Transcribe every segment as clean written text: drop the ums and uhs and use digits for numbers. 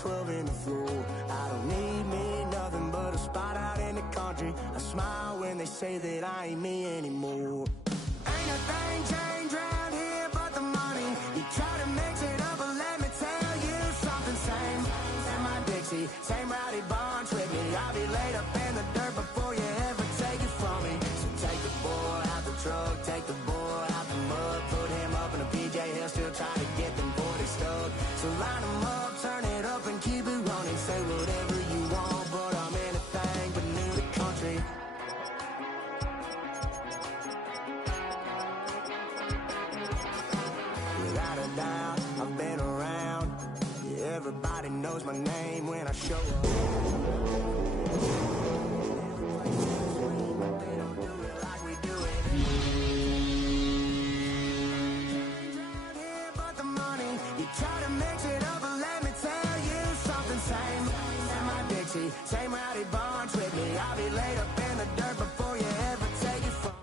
12 in the floor. I don't need me nothing but a spot out in the country. I smile when they say that I ain't me anymore. Ain't a thing changed around here but the money. You try to mix it up, but let me tell you something. Same in my Dixie, same rowdy bunch with me. I'll be laid up in the dirt before you ever take it from me. So take the boy out the truck, take the boy out the mud, put him up in a PJ, he'll still try to get them 40 stuck. So line him up, turn it up and keep it running. Say whatever you want, but I'm anything but new to country. Without a doubt, I've been around. Yeah, everybody knows my name when I show up. But they don't do it like we do it. Around here but the money. You try to mix it up, but let me tell you something. Same in my Dixie, same rowdy bunch with me. I'll be laid up in the dirt before you ever take it from me.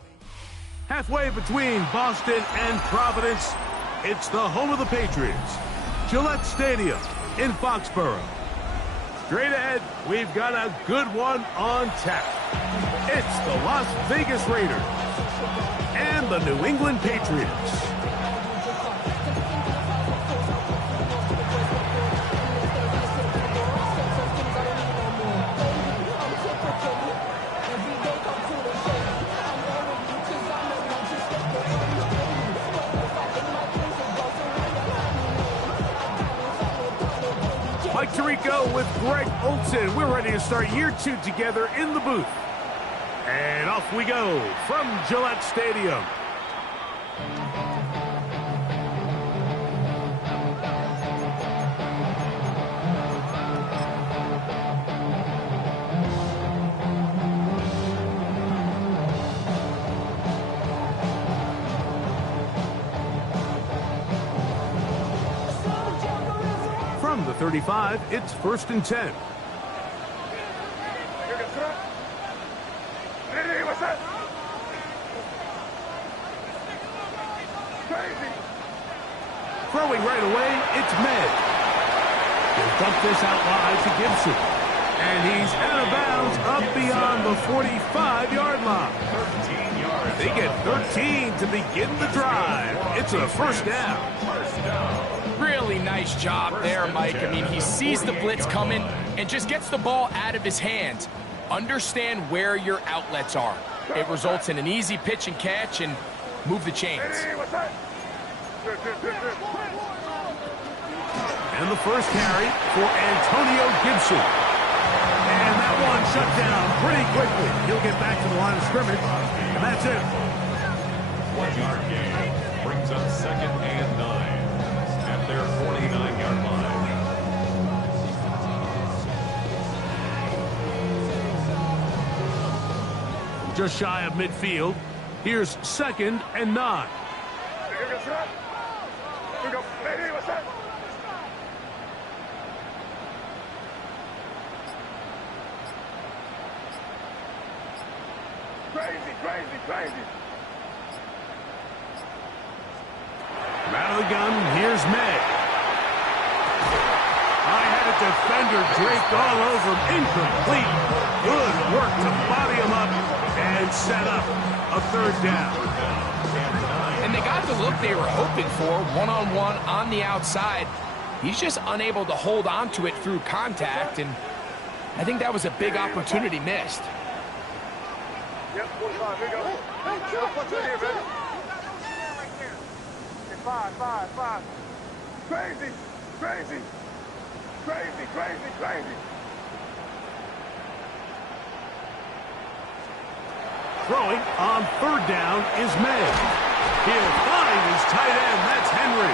Halfway between Boston and Providence, it's the home of the Patriots, Gillette Stadium in Foxborough. Straight ahead, we've got a good one on tap. It's the Las Vegas Raiders and the New England Patriots. Mike Tirico with Greg Olson. We're ready to start year 2 together in the booth. And off we go from Gillette Stadium. From the 35, it's 1st and 10. Throwing right away, it's Med. He'll dump this out wide to Gibson. And he's out of bounds up beyond the 45-yard line. 13 yards. They get 13 to begin the drive. It's a first down. Really nice job there, Mike. I mean, he sees the blitz coming and just gets the ball out of his hands. Understand where your outlets are. It results in an easy pitch and catch and move the chains. And the first carry for Antonio Gibson. And that one shut down pretty quickly. He'll get back to the line of scrimmage, and that's it. 1-yard gain brings up 2nd and 9 at their 49-yard line. Just shy of midfield. Here's 2nd and 9. Crazy. Out of the gun, here's May. I had a defender draped all over him. Incomplete. Good work to body him up and set up a 3rd down. And they got the look they were hoping for, one-on-one on the outside. He's just unable to hold on to it through contact, and I think that was a big opportunity missed. Yep, 45, here you go. What's in here, baby? Five. Crazy. Throwing on 3rd down is May. He'll find his tight end. That's Henry.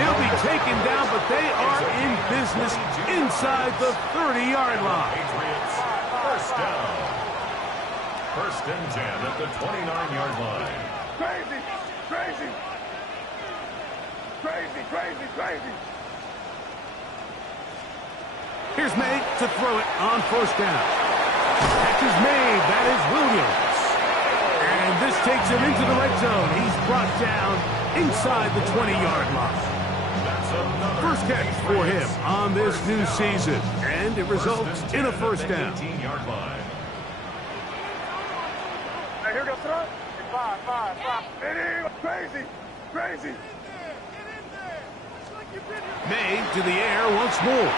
He'll be taken down, but they are in business inside the 30-yard line. Patriots, first down. 1st and 10 at the 29-yard line. Crazy. Here's May to throw it on 1st down. Catch is made. That is Williams. And this takes him into the red zone. He's brought down inside the 20-yard line. That's another First catch for him on this new season, and it results in a first down. 18-yard line. Hey, here we go, front. Five. Crazy. May to the air once more.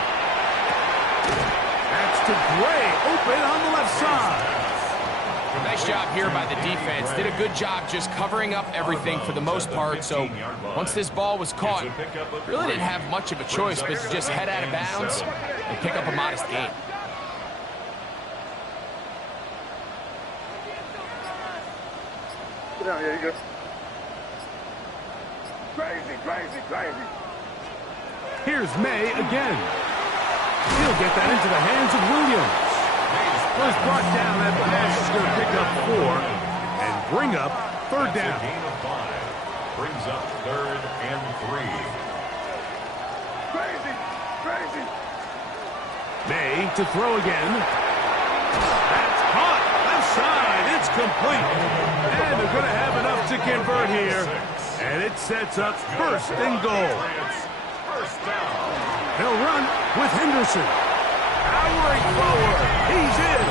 That's to Gray, open on the left side. Nice job here by the defense. Did a good job just covering up everything for the most part. So once this ball was caught, really didn't have much of a choice but to just head out of bounds and pick up a modest gain. Sit down, yeah, you go. Crazy. Here's May again. He'll get that into the hands of Williams. Was brought down. That pass is going to pick up 4 and bring up third down. Gain of 5 brings up 3rd and 3. Crazy. May to throw again. That's caught. Left side. It's complete. And they're going to have enough to convert here. And it sets up first and goal. First down. They'll run with Henderson. Powering forward. He's in.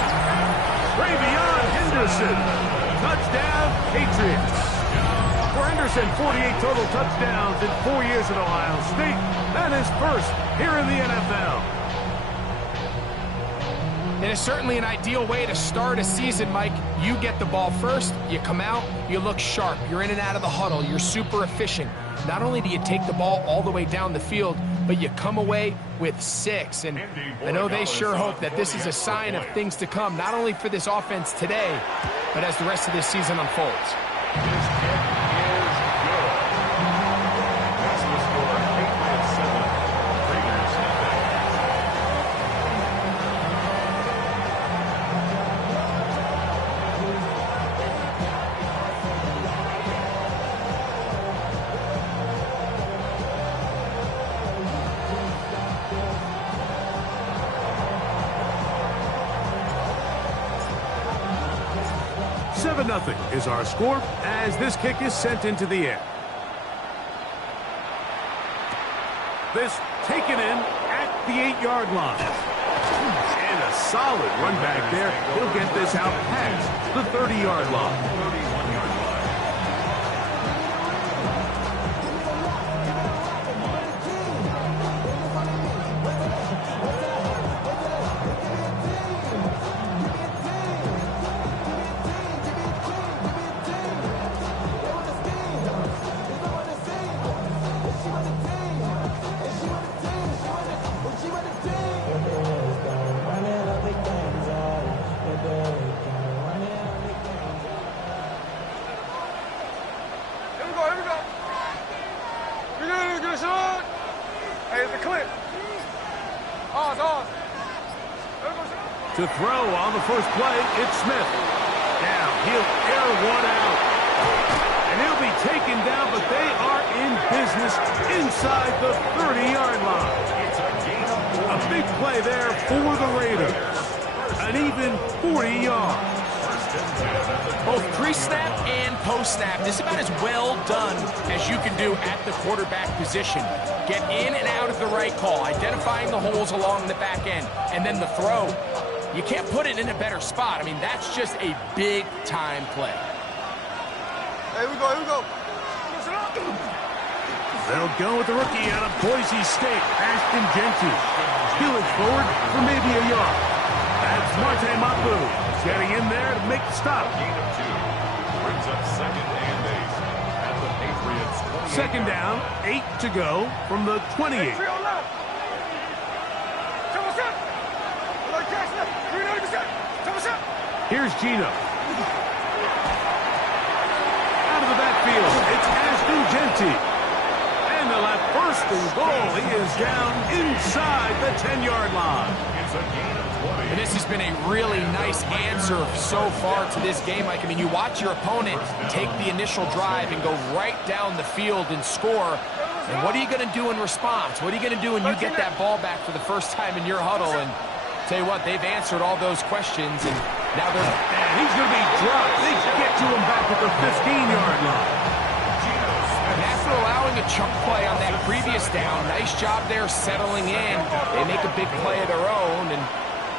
Travion Henderson. Touchdown, Patriots. For Henderson, 48 total touchdowns in 4 years at Ohio State. That is first here in the NFL. It is certainly an ideal way to start a season, Mike. You get the ball first, you come out, you look sharp, you're in and out of the huddle, you're super efficient. Not only do you take the ball all the way down the field, but you come away with 6. And I know they sure hope that this is a sign of things to come, not only for this offense today, but as the rest of this season unfolds. This kick is good. That's the score. Patriots 7, Raiders nothing. Nothing is our score as this kick is sent into the air. This taken in at the 8-yard line. And a solid run back there. He'll get this out past the 30-yard line. 31-yard line. To throw on the first play, it's Smith. Now he'll air one out. And he'll be taken down, but they are in business inside the 30-yard line. A big play there for the Raiders. An even 40 yards. Both pre-snap and post-snap, this is about as well done as you can do at the quarterback position. Get in and out of the right call, identifying the holes along the back end, and then the throw. You can't put it in a better spot. I mean, that's just a big-time play. Here we go. They'll go with the rookie out of Boise State, Ashton Genty. He'll it forward for maybe a yard. That's Marte Mapu getting in there to make the stop. Gain of 2 brings up 2nd and 8 at the Patriots 28. Second down, 8 to go from the 28. Here's Gino. Out of the backfield, it's Ashton Genty. And they'll have first and goal. He is down inside the 10-yard line. It's a gain of 20. And this has been a really nice answer so far to this game, Mike. I mean, you watch your opponent take the initial drive and go right down the field and score. And what are you going to do in response? What are you going to do when you get that ball back for the first time in your huddle? And tell you what, they've answered all those questions, and now they're... And he's going to be dropped. They get to him back at the 15-yard line. And after after allowing a chunk play on that previous down, nice job there settling in. They make a big play of their own, and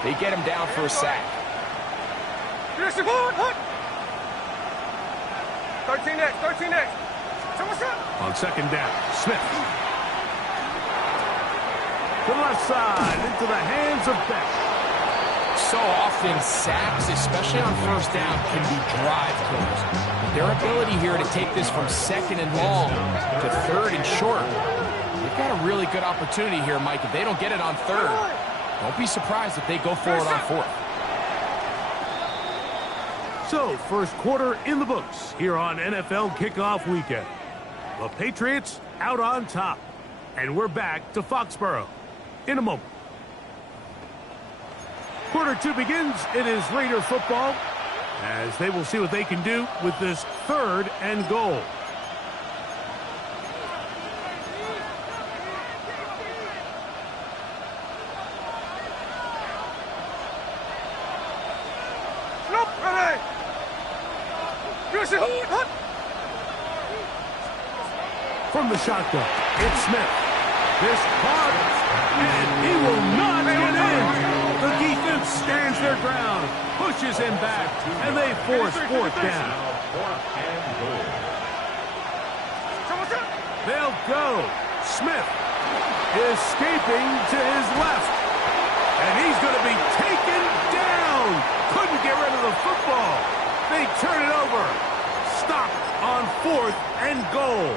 they get him down for a sack. 13 next, 13 next. On second down, Smith. To the left side, into the hands of Beck. So often, sacks, especially on first down, can be drive killers. But their ability here to take this from second and long to third and short, they've got a really good opportunity here, Mike. If they don't get it on third, don't be surprised if they go for it on fourth. So, first quarter in the books here on NFL Kickoff Weekend. The Patriots out on top. And we're back to Foxborough in a moment. Quarter two begins. It is Raider football as they will see what they can do with this third and goal. From the shotgun, it's Smith. This caught, and he will not get in. The defense stands their ground, pushes him back, and they force fourth down. They'll go. Smith escaping to his left, and he's going to be taken down. Couldn't get rid of the football. They turn it over. Stop on fourth and goal.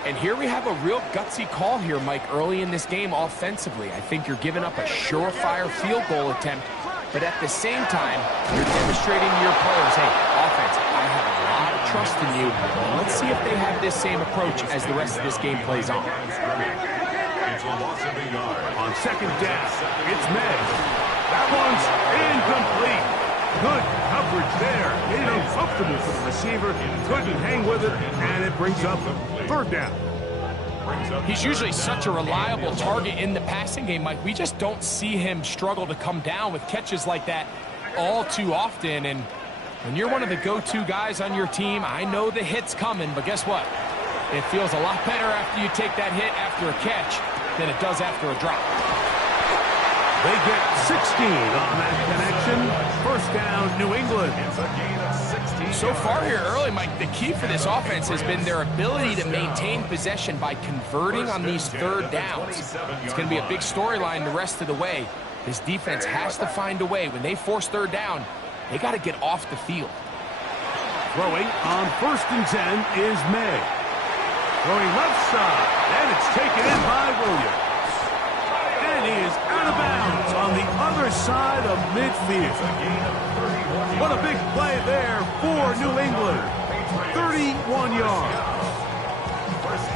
And here we have a real gutsy call here, Mike, early in this game offensively. I think you're giving up a surefire field goal attempt, but at the same time, you're demonstrating to your players, hey, offense, I have a lot of trust in you. Let's see if they have this same approach as the rest of this game plays on. On second down, it's Meg. That one's incomplete. Good coverage there. Made it uncomfortable for the receiver. Couldn't hang with it, and it brings up third down. He's usually such a reliable target in the passing game, Mike. We just don't see him struggle to come down with catches like that all too often. And when you're one of the go-to guys on your team, I know the hit's coming, but guess what? It feels a lot better after you take that hit after a catch than it does after a drop. They get 16 on that connection. First down, New England. So far here early, Mike, the key for this offense has been their ability to maintain possession by converting on these third downs. It's going to be a big storyline the rest of the way. This defense has to find a way. When they force third down, they got to get off the field. Throwing on first and 10 is May. Throwing left side, and it's taken in by Williams. And he is out of bounds on the other side of midfield. What a big play there for New England. 31 yards.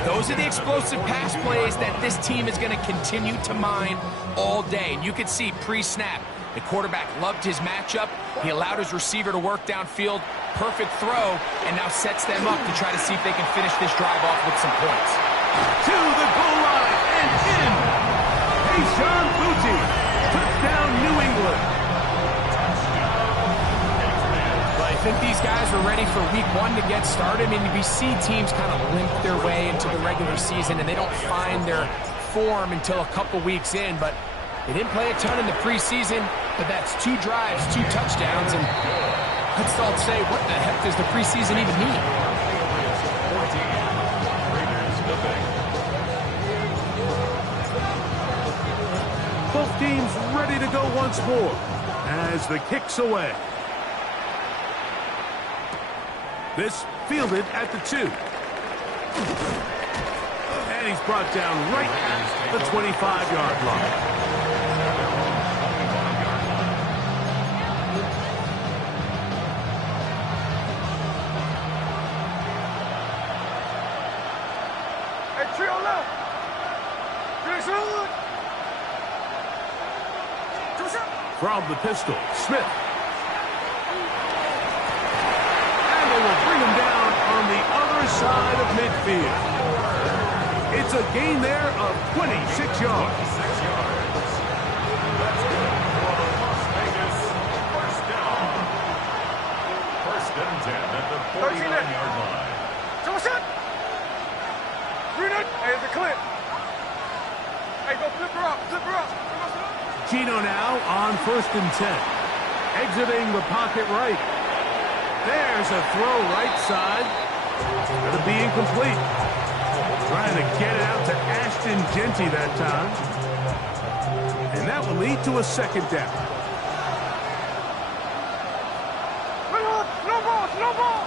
Those are the explosive pass plays that this team is going to continue to mine all day. And you can see pre-snap, the quarterback loved his matchup. He allowed his receiver to work downfield. Perfect throw, and now sets them up to try to see if they can finish this drive off with some points. To the goal line and in. Sean Booty, touchdown New England. Well, I think these guys are ready for week one to get started. I mean, we see teams kind of limp their way into the regular season, and they don't find their form until a couple weeks in, but they didn't play a ton in the preseason, but that's 2 drives, 2 touchdowns, and let's all say, what the heck does the preseason even mean? Both teams ready to go once more as the kick's away. This fielded at the 2. And he's brought down right at the 25-yard line. Hey, trio left. Finish on. From the pistol, Smith. And they will bring him down on the other side of midfield. It's a gain there of 26 yards. First and 10 at the 49-yard line. clear. Hey, go flip her up, flip her up. Gino now on 1st and 10. Exiting the pocket right. There's a throw right side. Gonna be incomplete. Trying to get it out to Ashton Genty that time. And that will lead to a 2nd down. No ball, no ball.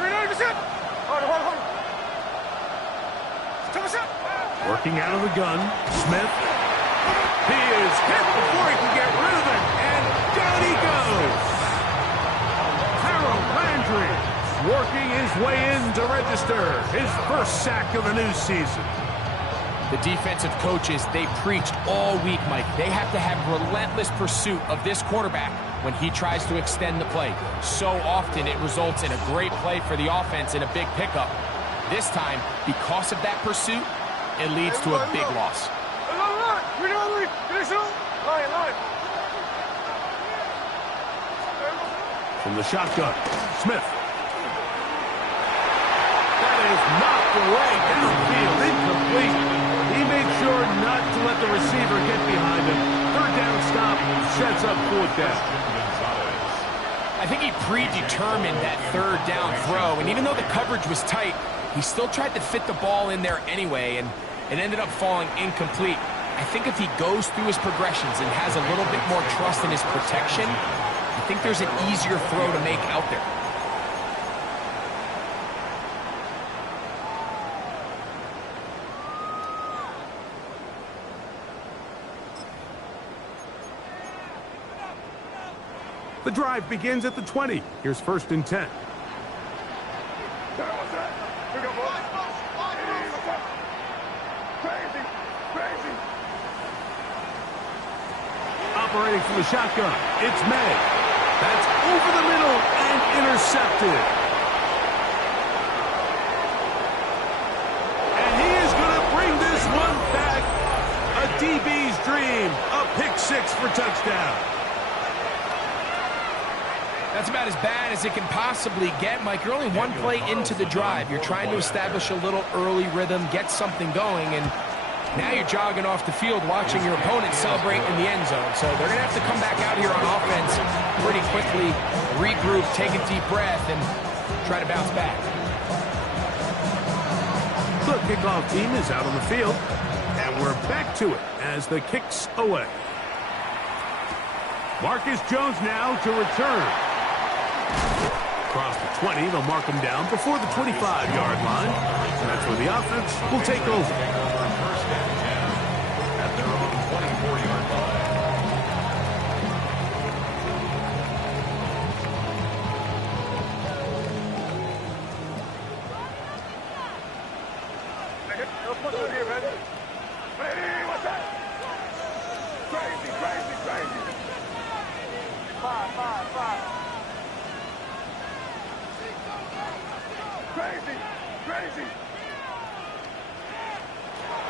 39%. Hold. Working out of the gun, Smith. He is hit before he can get rid of it, and down he goes. Harold Landry working his way in to register his 1st sack of the new season. The defensive coaches, they preached all week, Mike. They have to have relentless pursuit of this quarterback when he tries to extend the play. So often it results in a great play for the offense and a big pickup. This time, because of that pursuit, it leads to a big loss. From the shotgun, Smith. That is knocked away downfield, incomplete. He made sure not to let the receiver get behind him. 3rd down stop sets up 4th down. I think he predetermined that 3rd down throw, and even though the coverage was tight, he still tried to fit the ball in there anyway, and it ended up falling incomplete. I think if he goes through his progressions and has a little bit more trust in his protection, I think there's an easier throw to make out there. The drive begins at the 20. Here's 1st and 10. Operating from the shotgun, it's May. That's over the middle and intercepted. And he is going to bring this one back. A DB's dream. A pick 6 for touchdown. That's about as bad as it can possibly get, Mike. You're only one play into the drive. You're trying to establish a little early rhythm, get something going, and now you're jogging off the field watching your opponent celebrate in the end zone. So they're going to have to come back out here on offense pretty quickly, regroup, take a deep breath, and try to bounce back. The kickoff team is out on the field, and we're back to it as the kick's away. Marcus Jones now to return. Across the 20, they'll mark him down before the 25-yard line. And that's where the offense will take over. 1st and 10 at their own 24-yard line.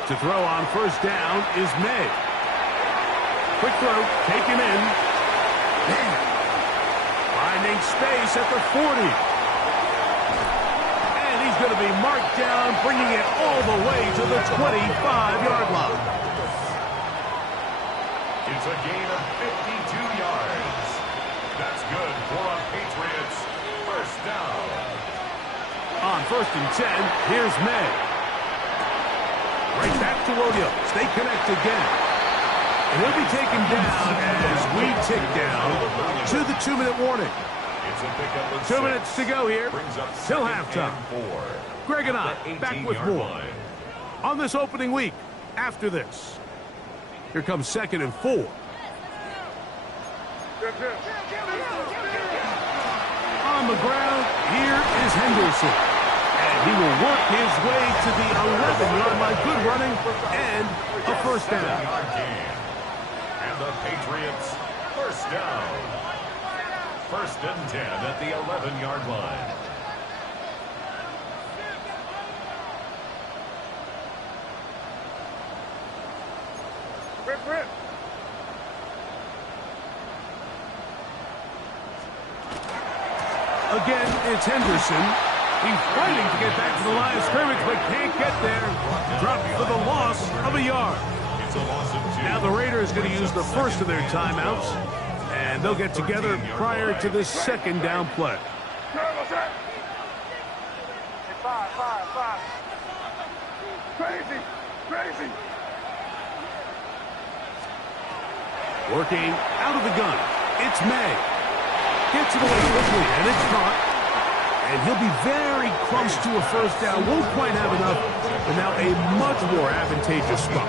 To throw on 1st down is May. Quick throw, take him in. Finding space at the 40. And he's going to be marked down, bringing it all the way to the 25-yard line. It's a gain of 52 yards. That's good for a Patriots 1st down. On 1st and 10, here's May. Right back to Williams. They connect again. And he'll be taken down as we tick down to the 2-minute warning. It's a pickup of 2 minutes to go here till halftime. Greg and I back with more on this opening week after this. Here comes 2nd and 4. On the ground, here is Henderson. And he will work his way to the 11-yard line. Good running and a 1st down. And the Patriots 1st down. 1st and 10 at the 11-yard line. Rip. Again, it's Henderson. He's fighting to get back to the line of scrimmage, but can't get there. Dropped for the loss of a yard. It's a loss of 2. Now the Raiders going to use the first of their timeouts, and they'll get together prior to the second down play. Five. Crazy. Working out of the gun. It's May. Gets it away quickly, and it's caught. And he'll be very close to a first down. Won't quite have enough, but now a much more advantageous spot.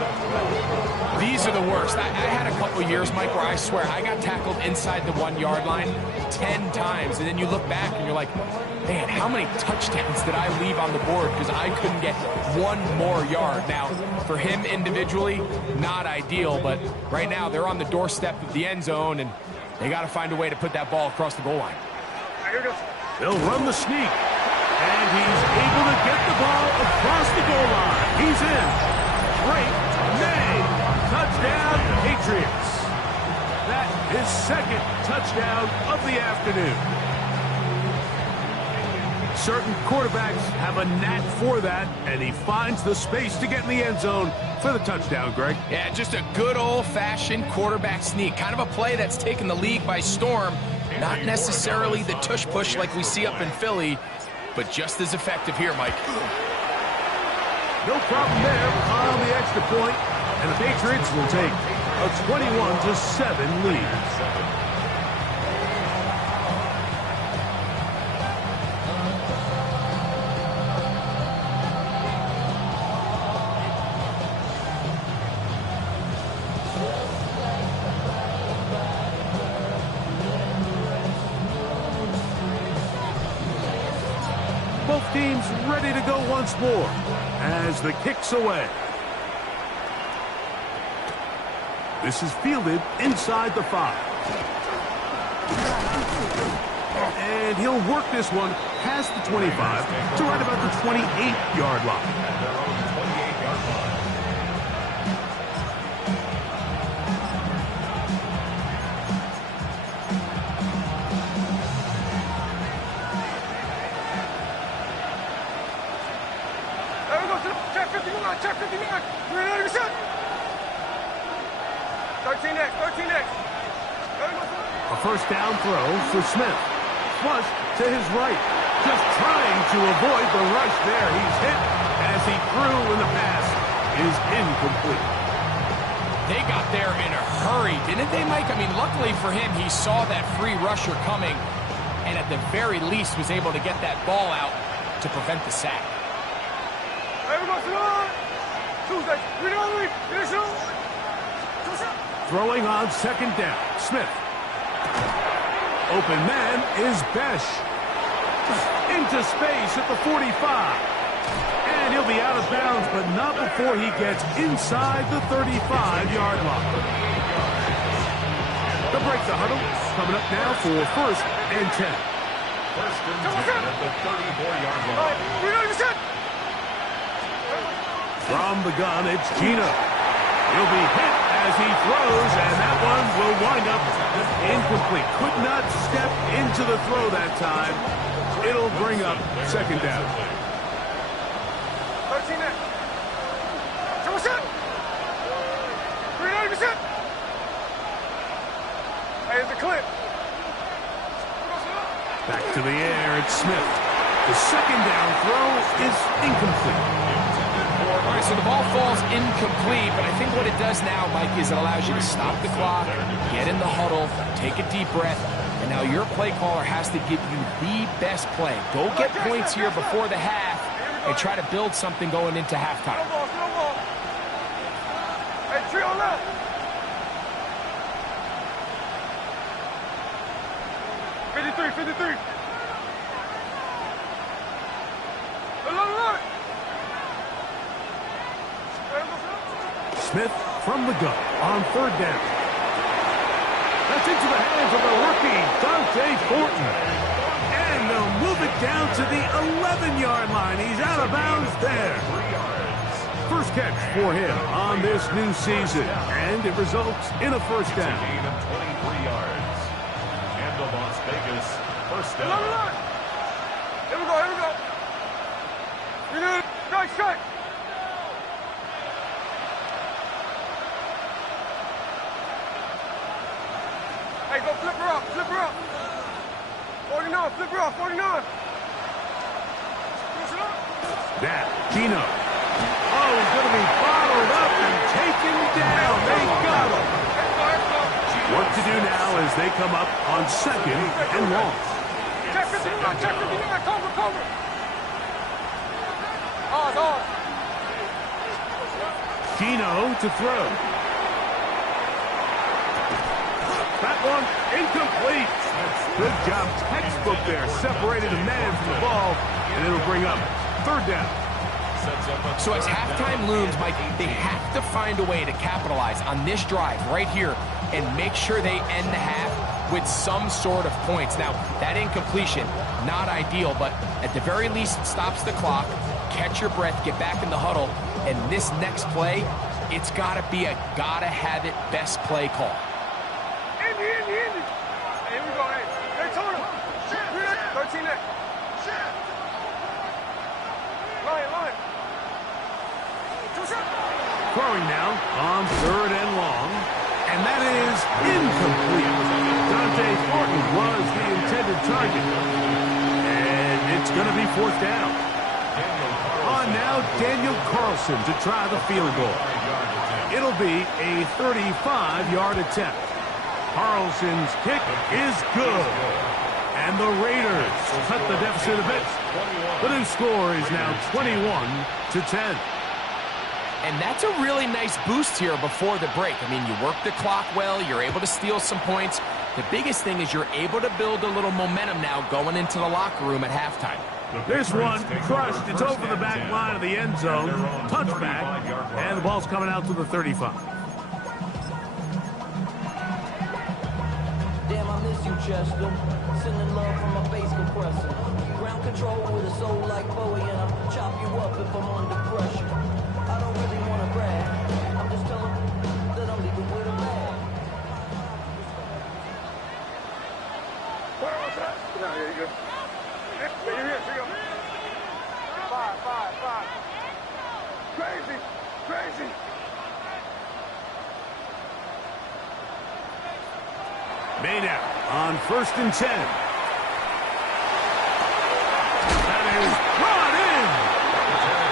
These are the worst. I had a couple years, Mike, where I swear I got tackled inside the 1 yard line 10 times. And then you look back and you're like, man, how many touchdowns did I leave on the board because I couldn't get one more yard? Now, for him individually, not ideal, but right now they're on the doorstep of the end zone, and they got to find a way to put that ball across the goal line. They'll run the sneak, and he's able to get the ball across the goal line. He's in. Great May. Touchdown, Patriots. That is second touchdown of the afternoon. Certain quarterbacks have a knack for that, and he finds the space to get in the end zone for the touchdown, Greg. Yeah, just a good old-fashioned quarterback sneak. Kind of a play that's taken the league by storm. Not necessarily the tush-push like we see up in Philly, but just as effective here, Mike. No problem there on the extra point, and the Patriots will take a 21-7 lead. Both teams ready to go once more as the kick's away. This is fielded inside the 5. And he'll work this one past the 25 to right about the 28-yard line. Check 59. We're ready to set. 13 next. A first down throw for Smith. Flush to his right. Just trying to avoid the rush there. He's hit as he threw, and the pass is incomplete. They got there in a hurry, didn't they, Mike? I mean, luckily for him, he saw that free rusher coming, and at the very least was able to get that ball out to prevent the sack. Throwing on second down. Smith. Open man is Besh. Into space at the 45. And he'll be out of bounds, but not before he gets inside the 35-yard line. They'll break the huddle. Coming up now for first and 10. First and 10 at the 34-yard line. From the gun, it's Gino. He'll be hit as he throws, and that one will wind up incomplete. Could not step into the throw that time. It'll bring up second down. 13 next. Hey, it's a clip. Back to the air, it's Smith. The second down throw is incomplete. All right, so the ball falls incomplete, but I think what it does now, Mike, is it allows you to stop the clock, get in the huddle, take a deep breath, and now your play caller has to give you the best play. Go get points here before the half and try to build something going into halftime. Hey, tree on left. Smith from the gun on third down. That's into the hands of the rookie, Dante Fortin. And they'll move it down to the 11-yard line. He's out of bounds there. First catch for him on this new season, and it results in a first down. Gain of 23 yards. And the Las Vegas first down. Here we go. Strike, strike. Hey, go flip her up, flip her up. 49, flip her up, 49. Now, Gino. Oh, he's going to be bottled up and taken down. They got him. What to do now as they come up on second and long. Check 59, check 59, cover, cover. Hard, hard. Gino to throw. That one incomplete. Good job. Textbook there. Separated the man from the ball, and it'll bring up third down. So as halftime looms, Mike, they have to find a way to capitalize on this drive right here and make sure they end the half with some sort of points. Now, that incompletion, not ideal, but at the very least, it stops the clock. Catch your breath, get back in the huddle, and this next play, it's got to be a gotta-have-it best play call. Indy. Here we go, hey. Hey, Tony. 13 next. Line. Throwing now on third and long, and that is incomplete. Dante Thornton was the intended target, and it's going to be fourth down. On now, Daniel Carlson to try the field goal. It'll be a 35-yard attempt. Carlson's kick is good, and the Raiders cut the deficit a bit. The new score is now 21-10. And that's a really nice boost here before the break. I mean, you work the clock well, you're able to steal some points. The biggest thing is you're able to build a little momentum now going into the locker room at halftime. This one crushed. It's over the back line of the end zone. Touchback, and the ball's coming out to the 35. Damn, I miss you, Chester. Sending love from a bass compressor. Ground control with a soul like Bowie, and I'll chop you up if I'm under pressure. I don't really want to brag. I'm just telling that I'm leaving with a bag. Where was that? No, here you go. Here you go. Five. Crazy. Made out on first and 10. That is brought in.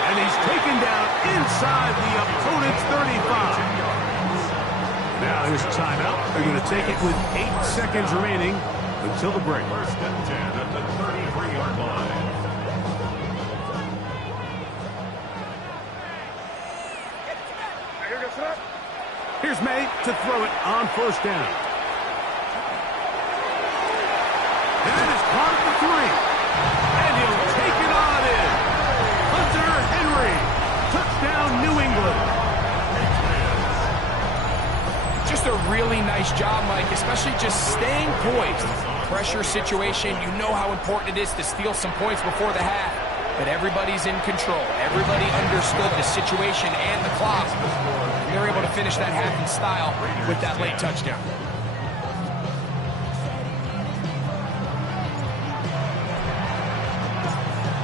And he's taken down inside the opponent's 35. Now here's a timeout. They're going to take it with 8 seconds remaining until the break. First and 10 at the 33-yard line. Here's May to throw it on first down. And it is caught at the 3. And he'll take it on in. Hunter Henry. Touchdown, New England. Just a really nice job, Mike, especially just staying poised. Pressure situation, you know how important it is to steal some points before the half. But everybody's in control. Everybody understood the situation and the clock. And they're able to finish that half in style with that late touchdown.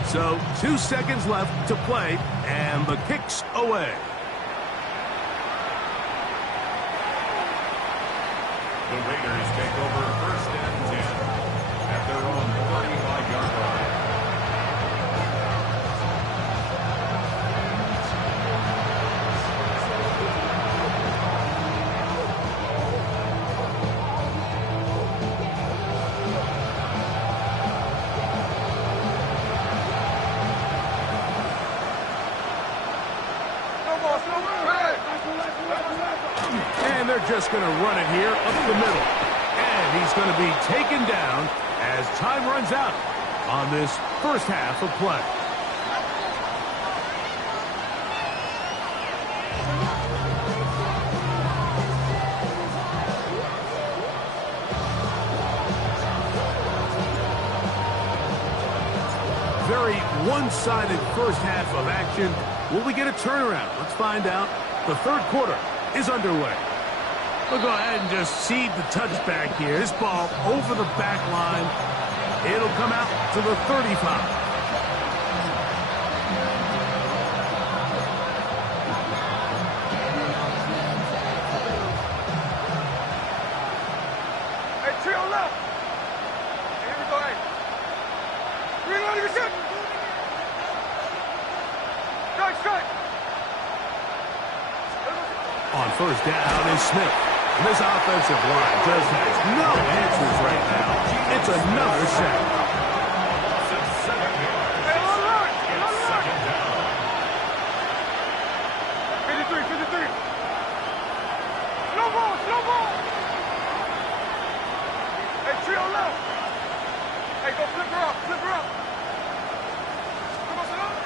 So 2 seconds left to play, and the kick's away. The Raiders take over first and 10 at their own 35-yard line. And they're just going to run it here up the middle. And he's going to be taken down as time runs out on this first half of play. Very one-sided first half of action. Will we get a turnaround? Let's find out. The third quarter is underway. We'll go ahead and just seed the touchback here. This ball over the back line. It'll come out to the 35. Trio left. Here we go, hey. Reload your shit. Strike. On first down is Smith. And this offensive line just has no answers right now. It's another sack. Hey, alert. Second down. 53. Slow ball. Hey, trio left. Hey, go flip her up.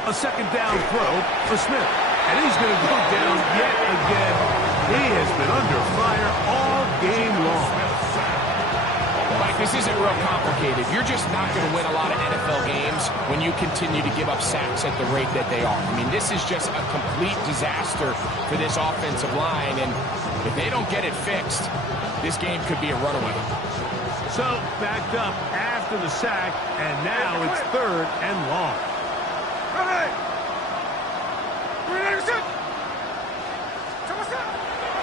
A second down throw for Smith. And he's going to go down yet again. He has been under fire all game long. Mike, this isn't real complicated. You're just not going to win a lot of NFL games when you continue to give up sacks at the rate that they are. I mean, this is just a complete disaster for this offensive line, and if they don't get it fixed, this game could be a runaway. So, backed up after the sack, and now it's third and long. Ready.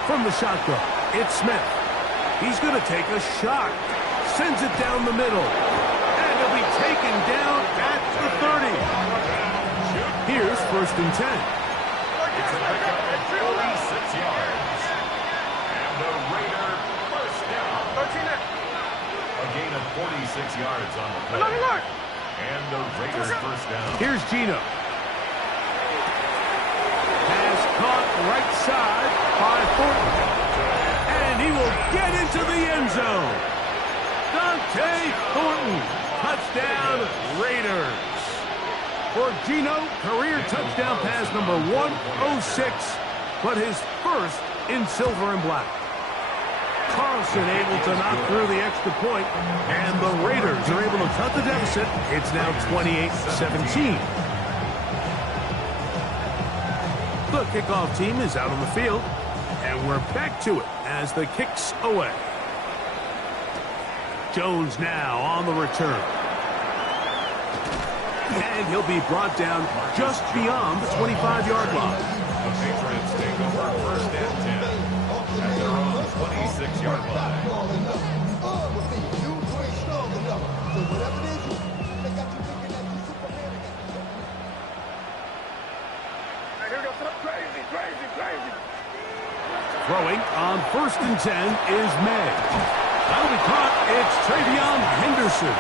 From the shotgun, it's Smith. He's going to take a shot. Sends it down the middle. And he'll be taken down at the 30. Here's first and 10. It's a pickup of 46 yards. And the Raider first down. 13 next. A gain of 46 yards on the play. Alert. And the Raiders first down. Here's Gino. Pass caught right side by Thornton. And he will get into the end zone. Dante Thornton. Touchdown, Raiders. For Gino, career touchdown pass number 106, but his first in silver and black. Carlson able to knock through the extra point, and the Raiders are able to cut the deficit. It's now 28-17. The kickoff team is out on the field, and we're back to it as the kick's away. Jones now on the return. And he'll be brought down just beyond the 25-yard line. The Patriots take over first and 10 at their own 26-yard line. Crazy. Throwing on first and 10 is May. That'll be caught. It's Travion Henderson.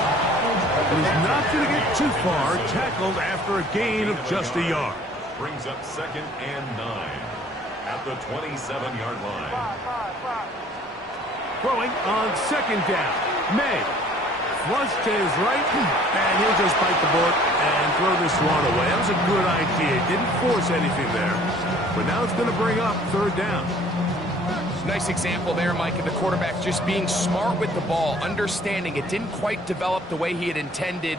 He's not going to get too far, tackled after a gain of just a yard. Brings up second and 9 at the 27-yard line. Throwing on second down. May. Flush to his right, and he'll just bite the bullet and throw this one away. That was a good idea. Didn't force anything there. But now it's going to bring up third down. Nice example there, Mike, of the quarterback just being smart with the ball, understanding it didn't quite develop the way he had intended.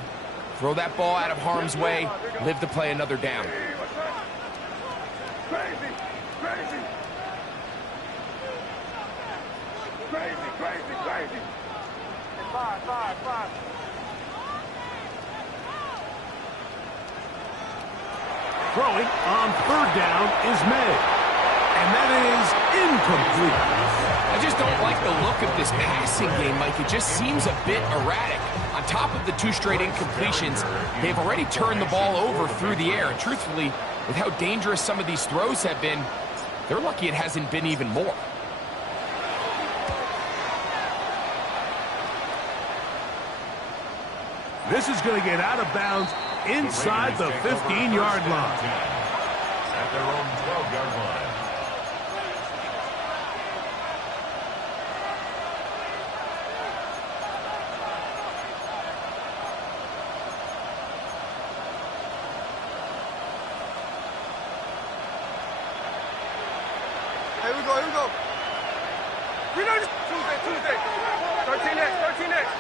Throw that ball out of harm's way, live to play another down. Crazy. Five. Throwing on third down is May. And that is incomplete. I just don't like the look of this passing game, Mike. It just seems a bit erratic. On top of the 2 straight incompletions, they've already turned the ball over through the air. And truthfully, with how dangerous some of these throws have been, they're lucky it hasn't been even more. This is going to get out of bounds inside the 15-yard line. At their own 12-yard line. Here we go. Tuesday. 13 next.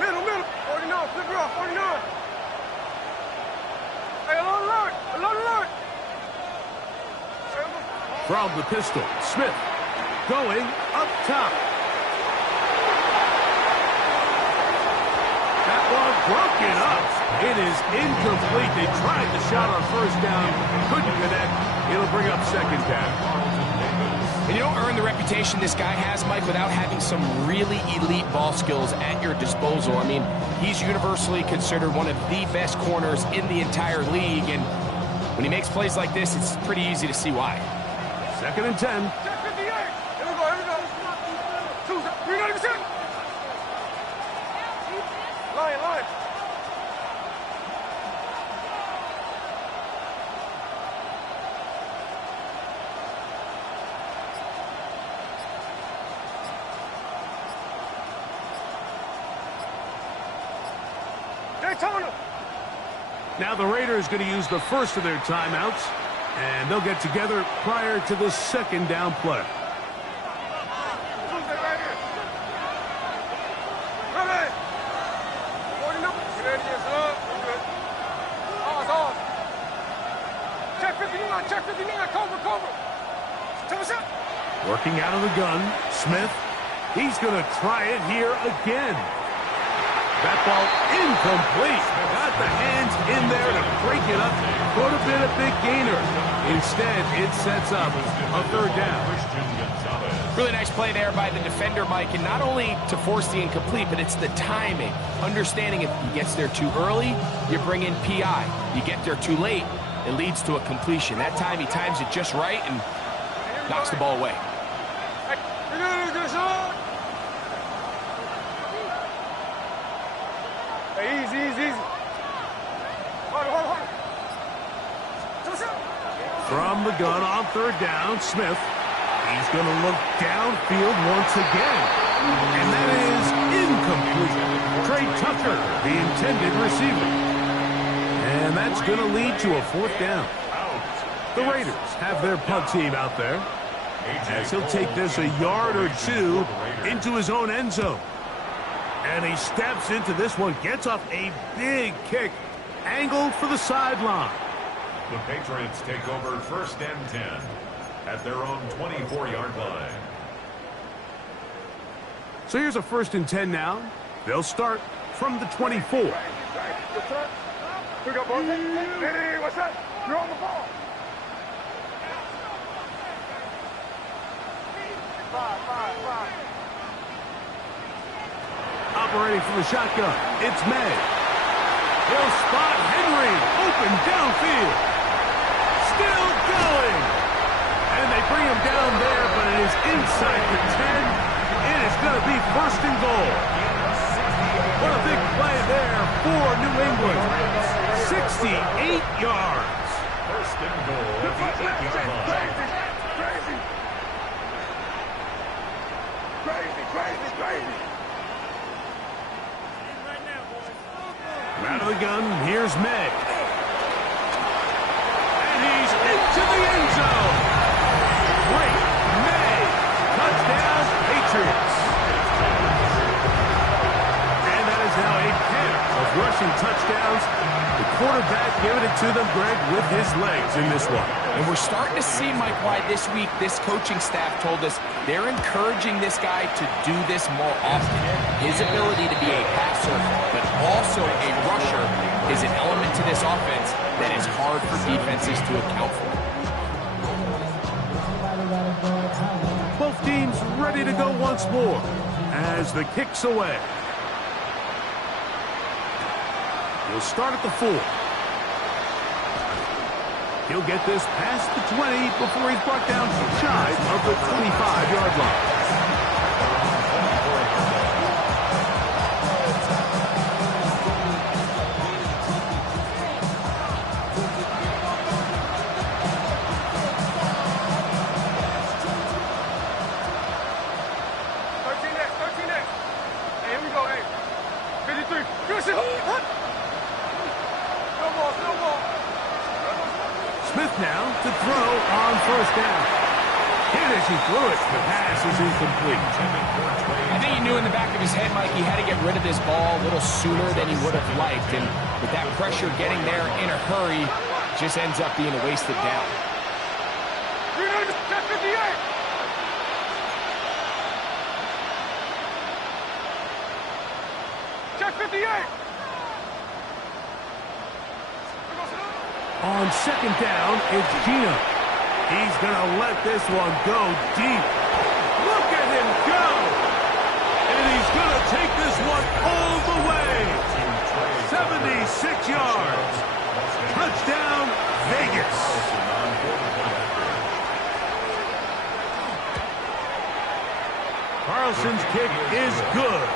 Middle. 49, flip it off, 49. Hey, alert. From the pistol, Smith going up top. That one broken up. It is incomplete. They tried the shot on first down, couldn't connect. It'll bring up second down. And you don't earn the reputation this guy has, Mike, without having some really elite ball skills at your disposal. I mean, he's universally considered one of the best corners in the entire league, and when he makes plays like this, it's pretty easy to see why. 2nd and 10. Check 58. Here we go, here we go. 390%. Line. Daytona. Now the Raiders going to use the first of their timeouts, and they'll get together prior to the 2nd down play. Tuesday right here. Ready. 40 numbers. Get ready, yes, sir. Good. It's off. Check 59, check 59. Cobra. 10%. Working out of the gun, Smith. He's going to try it here again. That ball incomplete. Got the hands in there to break it up. Could have been a big gainer. Instead, it sets up a 3rd down. Really nice play there by the defender, Mike, and not only to force the incomplete, but it's the timing. Understanding if he gets there too early, you bring in PI. You get there too late, it leads to a completion. That time he times it just right and knocks the ball away. Easy. Hold. From the gun on 3rd down, Smith. He's going to look downfield once again. And that is incomplete. Trey Tucker, the intended receiver. And that's going to lead to a 4th down. The Raiders have their punt team out there, as he'll take this a yard or two into his own end zone. And he steps into this one, gets off a big kick, angled for the sideline. The Patriots take over 1st and 10 at their own 24-yard line. So here's a 1st and 10 now. They'll start from the 24. Pick up, boy. Hey, what's that? You're on the ball. 5. Operating from the shotgun, it's May. He'll spot Henry, open downfield. Still going. And they bring him down there, but it is inside the 10. It is going to be 1st and goal. What a big play there for New England. 68 yards. 1st and goal at the 8-yard line. Crazy. Out of the gun, here's Meg. And he's into the end zone. Great Meg. Touchdown, Patriots. And that is now a pair of rushing touchdowns. The quarterback giving it to them, Greg, with his legs in this one. And we're starting to see, Mike, why this week this coaching staff told us they're encouraging this guy to do this more often. His ability to be a passer, but also a rusher, is an element to this offense that is hard for defenses to account for. Both teams ready to go once more as the kick's away. He'll start at the 4. He'll get this past the 20 before he's brought down shy of the 25-yard line. Smith now to throw on 1st down. Hit as he threw it. The pass is incomplete. I think he knew in the back of his head, Mike, he had to get rid of this ball a little sooner than he would have liked. And with that pressure getting there in a hurry, just ends up being a wasted down. Check 58. Check 58. On 2nd down, it's Gino. He's going to let this one go deep. Look at him go! And he's going to take this one all the way. 76 yards. Touchdown, Vegas. Carlson's kick is good.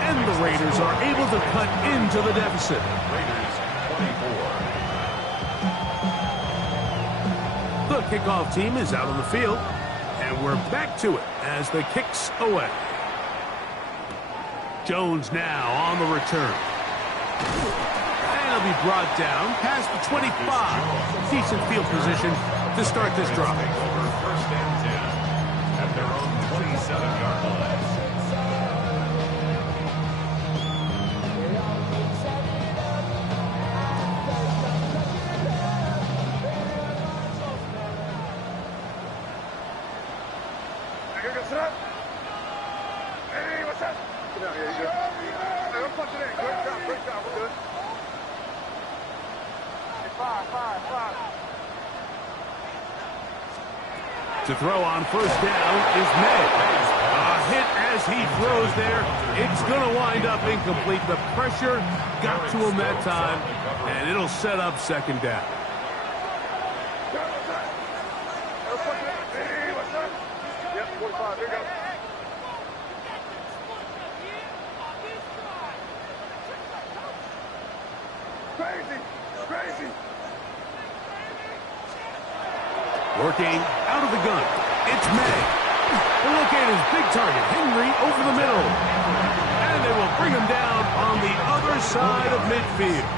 And the Raiders are able to cut into the deficit. Raiders 24. The kickoff team is out on the field. And we're back to it as the kick's away. Jones now on the return. And he'll be brought down past the 25. Decent field position to start this drive. First and 10 at their own 27-yard line. Hey, what's up? Get out here, you good? Hey, I'm punching in. Great job, we're good. Hey, five. To throw on first down is May. A hit as he throws there. It's going to wind up incomplete. The pressure got to him that time, and it'll set up second down. Hey, what's up? Yep, 45, here you go. Crazy. Working out of the gun. It's May. They locate his big target, Henry, over the middle. And they will bring him down on the other side of midfield.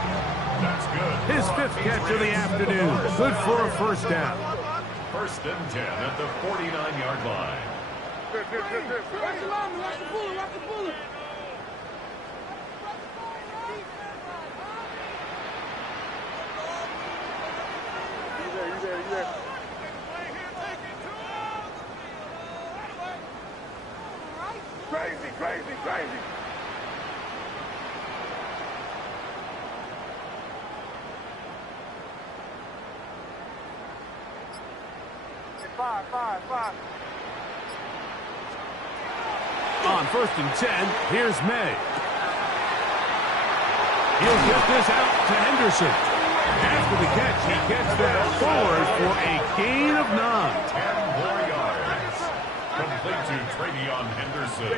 That's good. His fifth catch of the afternoon. Good for a first down. First and 10 at the 49-yard line. Good. Watch the line, watch the bullet. You there. Crazy. Five. On first and 10, here's May. He'll get this out to Henderson. After the catch, he gets that forward for a gain of 9. 10 more yards. Complete to Travion Henderson.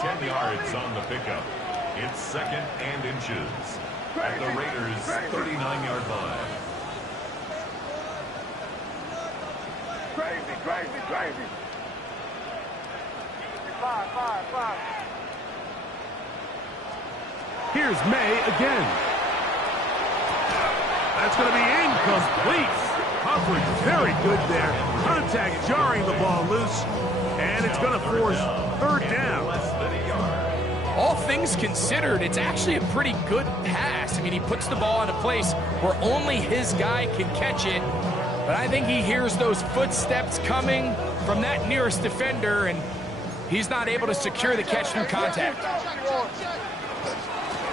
10 yards on the pickup. It's second and inches at the Raiders' 39-yard line. Crazy. Five. Here's May again. That's going to be incomplete. Coverage very good there. Contact jarring the ball loose. And it's going to force third down. Less than a yard. All things considered, it's actually a pretty good pass. I mean, he puts the ball in a place where only his guy can catch it. But I think he hears those footsteps coming from that nearest defender, and he's not able to secure the catch through contact.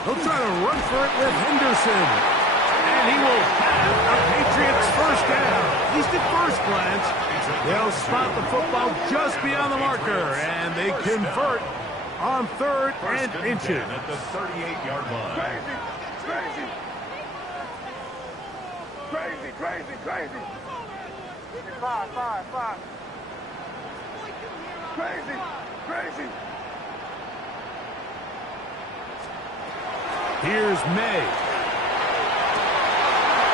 He'll try to run for it with Henderson. And he will have a Patriots first down. At least at first glance, they'll spot the football just beyond the marker, and they convert on third and inches. At the 38-yard line. Crazy. Five. Crazy. Here's May.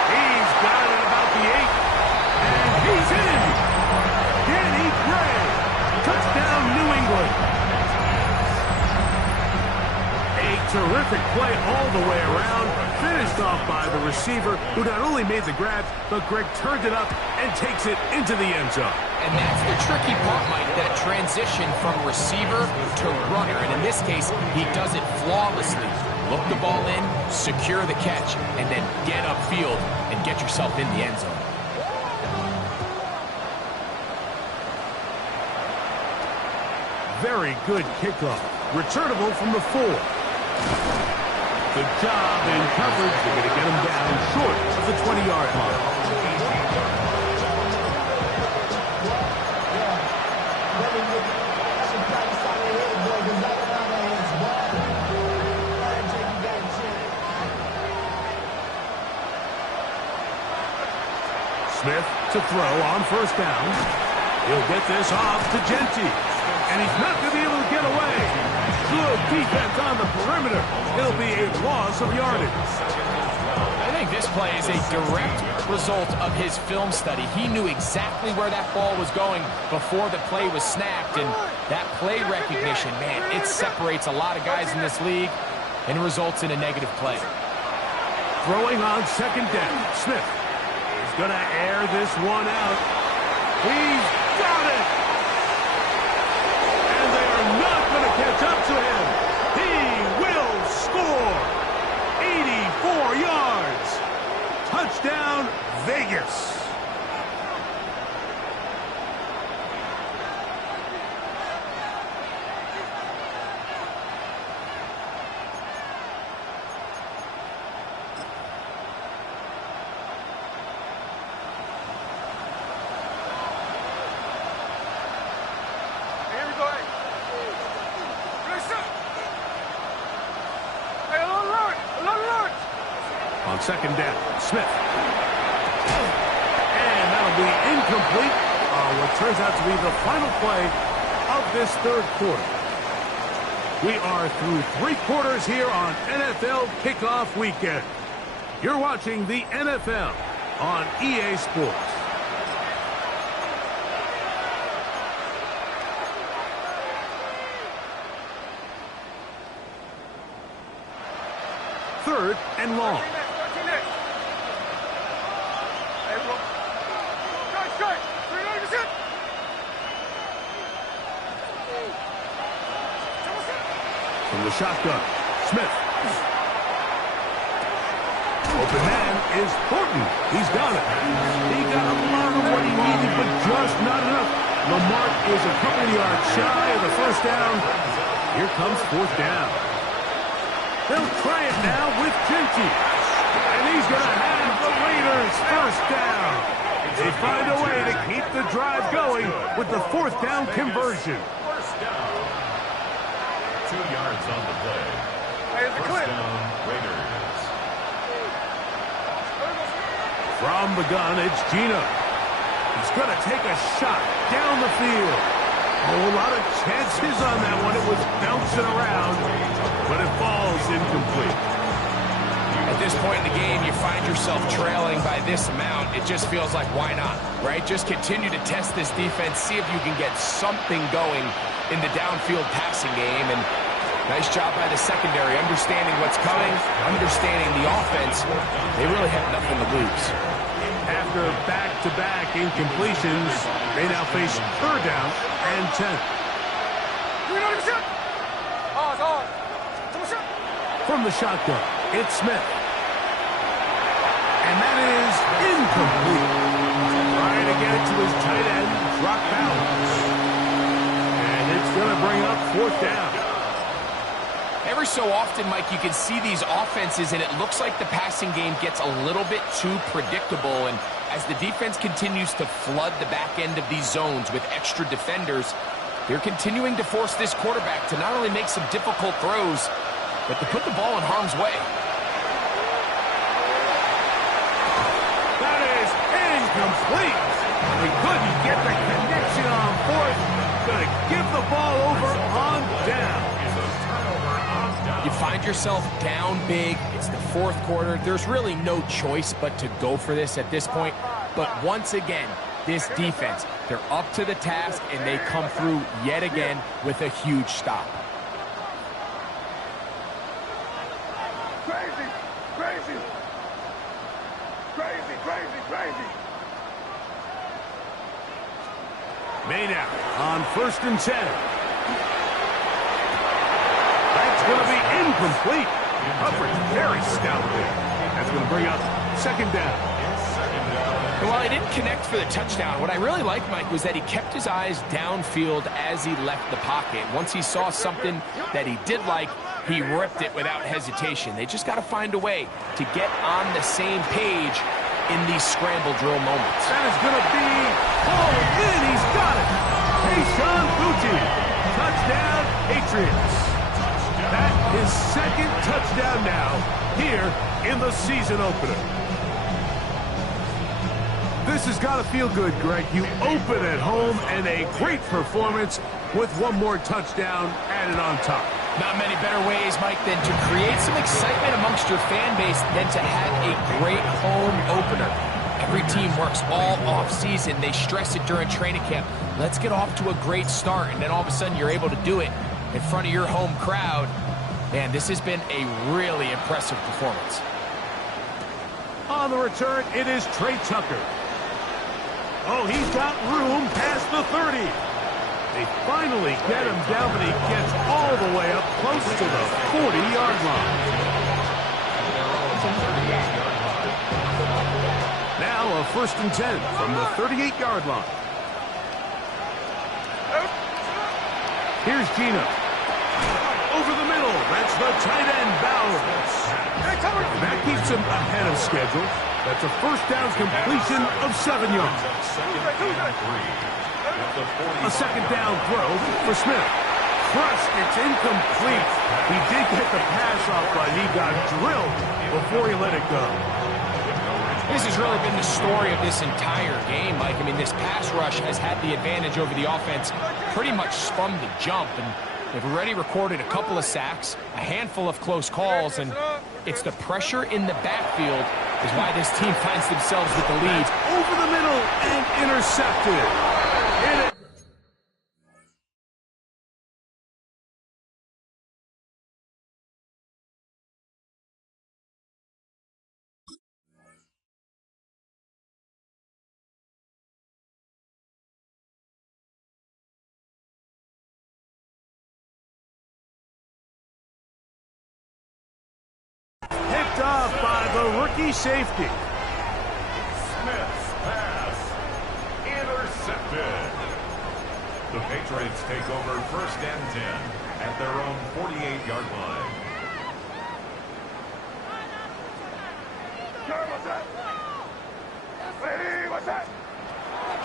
He's got it about the 8. And he's in. Danny Gray. Touchdown, New England. A terrific play all the way around. Finished off by the receiver, who not only made the grab, but Greg turned it up and takes it into the end zone. And that's the tricky part, Mike, that transition from receiver to runner. And in this case, he does it flawlessly. Look the ball in, secure the catch, and then get upfield and get yourself in the end zone. Very good kickoff. Returnable from the 4. Good job in coverage. They're going to get him down short of the 20-yard line. Smith to throw on first down. He'll get this off to Genty. And he's not going to be able to get away. Good defense on the perimeter. It'll be a loss of yardage. I think this play is a direct result of his film study. He knew exactly where that ball was going before the play was snapped. And that play recognition, man, it separates a lot of guys in this league and results in a negative play. Throwing on second down. Smith is going to air this one out. He's got it! And they are not going to catch up to him. He will score! 84 yards! Touchdown, Vegas! On second down, Smith. And that'll be incomplete on what turns out to be the final play of this third quarter. We are through 3 quarters here on NFL Kickoff Weekend. You're watching the NFL on EA Sports. Third and long. From the shotgun, Smith. Open man is Horton. He's got it. He got a lot of what he needed, but just not enough. Lamar is a couple of yards shy of the first down. Here comes fourth down. They'll try it now with Genty. And he's going to have the Raiders first down. They find a way to keep the drive going with the fourth down conversion. First down. 2 yards on the play. First down, Raiders. From the gun, it's Gino. He's going to take a shot down the field. A whole lot of chances on that one. It was bouncing around, but it falls incomplete. At this point in the game, you find yourself trailing by this amount. It just feels like, why not, right? Just continue to test this defense, see if you can get something going in the downfield passing game. And nice job by the secondary, understanding what's coming, understanding the offense. They really have nothing to lose. After back-to-back incompletions, they now face third down and 10. From the shotgun, it's Smith. And that is incomplete. Trying to get it to his tight end, drop balance. And it's going to bring up fourth down. Every so often, Mike, you can see these offenses, and it looks like the passing game gets a little bit too predictable. And as the defense continues to flood the back end of these zones with extra defenders, they're continuing to force this quarterback to not only make some difficult throws, but to put the ball in harm's way. That is incomplete. He couldn't get the connection on fourth. Going to give the ball over on down. You find yourself down big. It's the fourth quarter. There's really no choice but to go for this at this point. But once again, this defense, they're up to the task, and they come through yet again with a huge stop. Crazy, crazy, crazy, crazy, crazy. Maynard on first and 10. That's going to be incomplete. Coverage very stout there. That's going to bring up second down. And while he didn't connect for the touchdown, what I really liked, Mike, was that he kept his eyes downfield as he left the pocket. Once he saw something that he did like, he ripped it without hesitation. They just got to find a way to get on the same page in these scramble drill moments. That is going to be hauled in. He's got it. Tayshaun second touchdown now here in the season opener. This has got to feel good, Greg. You open at home and a great performance with one more touchdown added on top. Not many better ways, Mike, than to create some excitement amongst your fan base than to have a great home opener. Every team works all off-season. They stress it during training camp. Let's get off to a great start, and then all of a sudden you're able to do it in front of your home crowd. Man, this has been a really impressive performance. On the return, it is Trey Tucker. Oh, he's got room past the 30. They finally get him down, but he gets all the way up close to the 40-yard line. Now a 1st and 10 from the 38-yard line. Here's Gino. Over the middle. That's the tight end, Bowers. That keeps him ahead of schedule. That's a 1st down completion of 7 yards. A 2nd down throw for Smith. Crushed. It's incomplete. He did get the pass off, but he got drilled before he let it go. This has really been the story of this entire game, Mike. I mean, this pass rush has had the advantage over the offense pretty much from the jump, and they've already recorded a couple of sacks, a handful of close calls, and it's the pressure in the backfield is why this team finds themselves with the lead. Over the middle and intercepted. Picked off by the rookie safety. Smith's pass intercepted. The Patriots take over 1st and 10 at their own 48-yard line.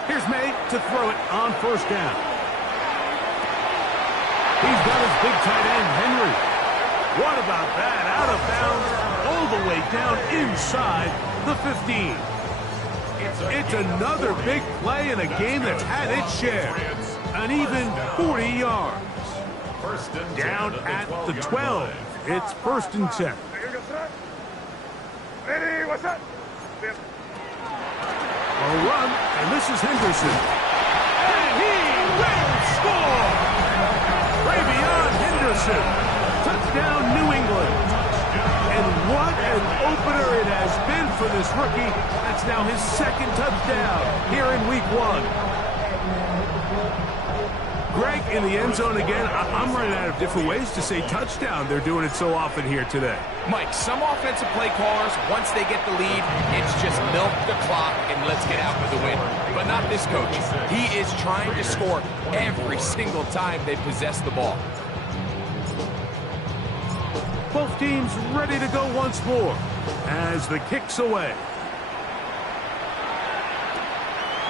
Here's May to throw it on 1st down. He's got his big tight end, Henry. What about that? Out of bounds, all the way down inside the 15. It's another big play in a game that's had its share. An even 40 yards. Down at the 12. It's 1st and 10. A run, and this is Henderson. And he will score! Ravion Henderson. Touchdown, New England. And what an opener it has been for this rookie. That's now his 2nd touchdown here in week 1. Greg, in the end zone again. I'm running out of different ways to say touchdown. They're doing it so often here today. Mike, some offensive play callers, once they get the lead, it's just milk the clock and let's get out with the win. But not this coach. He is trying to score every single time they possess the ball. Both teams ready to go once more as the kick's away.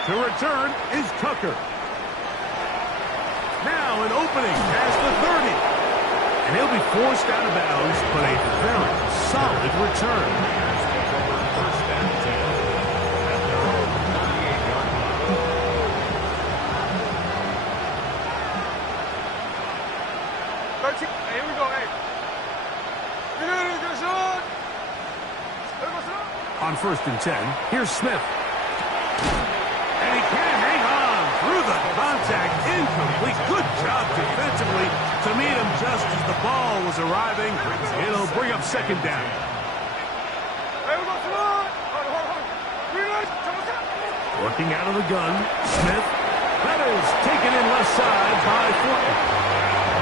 To return is Tucker. Now an opening past the 30. And he'll be forced out of bounds, but a very solid return. Here we go, hey. On 1st and 10, here's Smith. And he can hang on through the contact. Incomplete. Good job defensively to meet him just as the ball was arriving. It'll bring up 2nd down. Working out of the gun, Smith. That is taken in left side by Thornton.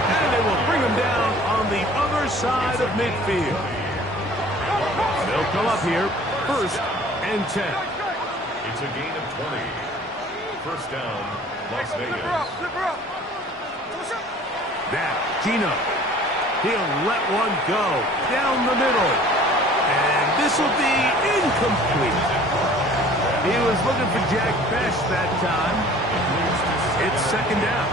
And they will bring him down on the other side of midfield. They'll come up here, 1st and 10. It's a gain of 20. 1st down, Las Vegas. Now, Gino. He'll let one go down the middle. And this will be incomplete. He was looking for Jack Best that time. It's 2nd down.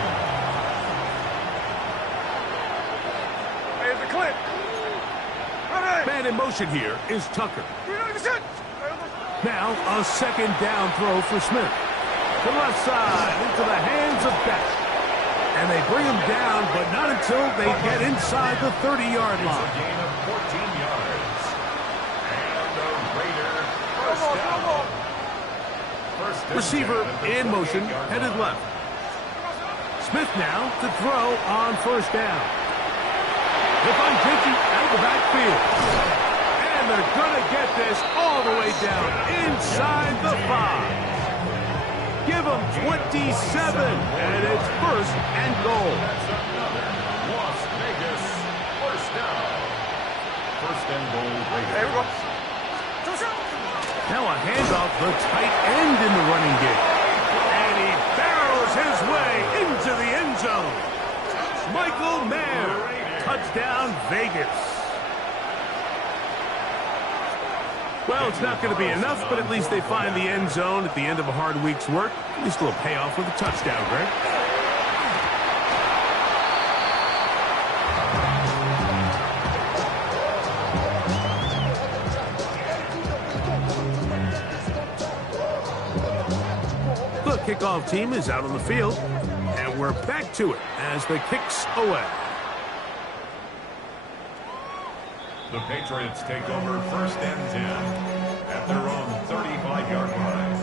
Here's the clip. In motion here is Tucker. Now a second down throw for Smith. To the left side, into the hands of Beck. And they bring him down, but not until they get inside the 30-yard line. It's a gain of 14 yards. And the Raider first down. Receiver in motion, headed left. Smith now to throw on first down. They'll find Dickey out of the backfield. And they're going to get this all the way down inside the 5. Give them 27, and it's first and goal. That's another Las Vegas first down. First and goal, Raiders. Now a handoff, the tight end in the running game. And he barrels his way into the end zone. Michael Mayer, touchdown Vegas. Well, it's not going to be enough, but at least they find the end zone at the end of a hard week's work. At least a little payoff with a touchdown, Greg. The kickoff team is out on the field, and we're back to it as the kick's away. The Patriots take over first and 10 at their own 35-yard line.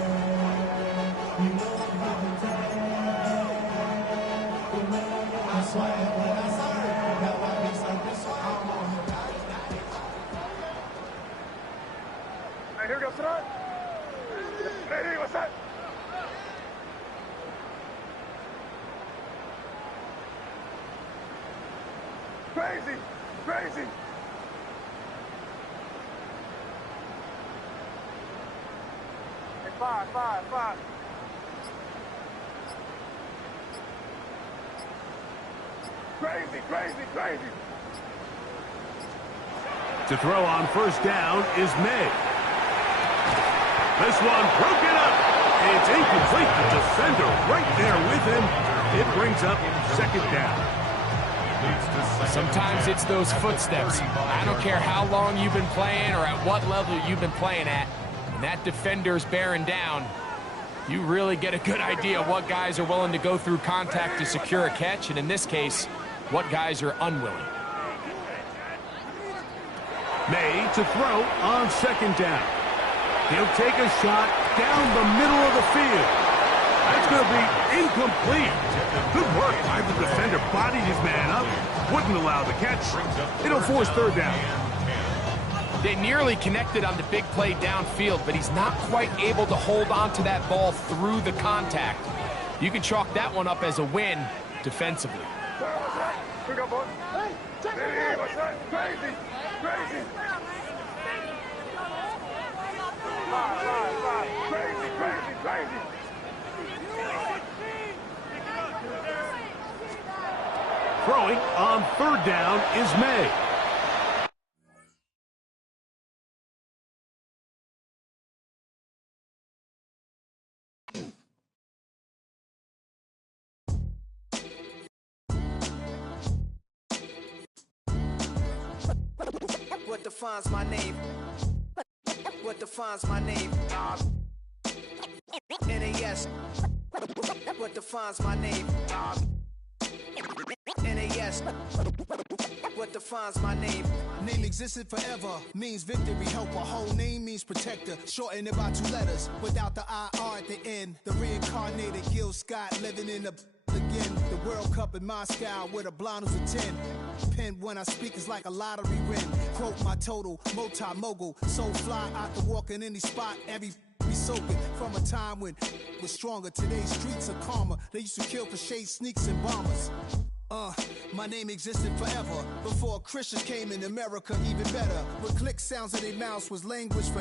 Hey, here we go, Sonat. Hey, what's that? Crazy, crazy. Five. Crazy. To throw on first down is May. This one broken up. It's incomplete. The defender right there with him. It brings up second down. Sometimes it's those footsteps. I don't care how long you've been playing or at what level you've been playing at. When that defender's bearing down, you really get a good idea of what guys are willing to go through contact to secure a catch, and in this case, what guys are unwilling. May to throw on second down. He'll take a shot down the middle of the field. That's going to be incomplete. Good work by the defender. Bodied his man up. Wouldn't allow the catch. It'll force third down. They nearly connected on the big play downfield, but he's not quite able to hold on to that ball through the contact. You can chalk that one up as a win defensively. Here we go, boy. Hey, what's that? Crazy. Crazy. Throwing on third down is May. What defines my name? What defines my name? NAS. What defines my name? NAS. What defines my name? Name existed forever, means victory, helper. Whole name means protector, shortened it by 2 letters, without the IR at the end. The reincarnated Gil Scott, living in the again. The World Cup in Moscow with a blind who's a 10. Pen when I speak is like a lottery win. Quote my total, multi-mogul. So fly out to walk in any spot, every be soaking. From a time when was stronger. Today's streets are calmer. They used to kill for shade sneaks and bombers. My name existed forever. Before Christians came in America, even better. With click sounds in their mouths was language for